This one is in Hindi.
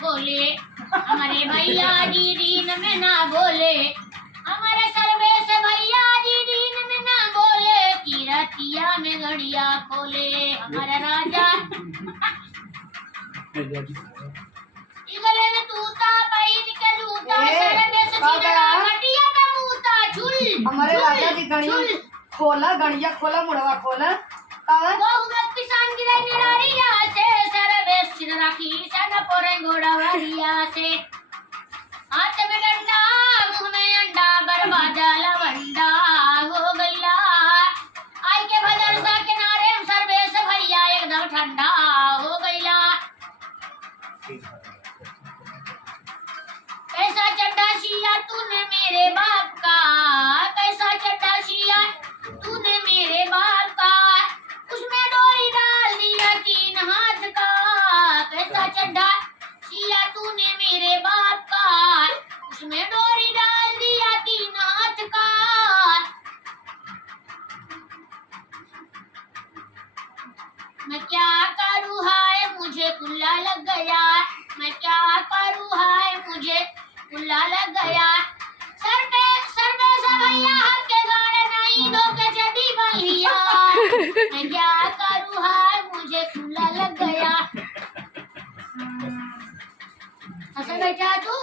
खोले, हमारे भैया जी दीन में ना बोले, हमारे सर्वेश भैया जी दीन में ना बोले, की रतिया में घड़िया खोले, हमारा राजा इगले में तूता पैर के जूता सर्वेश छिनरा घटिया पे मूता झुल हमारे राजा जी गणिया खोला, गणिया खोला, मुड़वा खोला, किसान गिरा निरारिया से सर्वेश छिनरा की सन पोरे घोड़ावरिया से, हाथ में डंडा मुंह में अंडा बरबाजा लवंडा हो गईला, आई के बाजार सा किनारे सर्वेश भैया एकदम ठंडा हो गईला। कैसा चड्डा सिया तूने मेरे बाप का, कैसा चड्डा सिया तूने मेरे बाप का, उसमें डोरी डाल दिया 3 हाथ का, कैसा चड्डा सिया तूने मेरे बाप का, उसमें डोरी डाल दिया 3 हाथ का। मैं क्या करूँ हाय मुझे कुल्ला लग गया, मैं क्या करूँ हाय मुझे कुल्ला लग गया, सर पे भैया हाथ के गाड़े नहीं धोके चड्डी बलिया, मैं क्या करूँ हाय मुझे कुल्ला लग गया। हंस बैठा तू।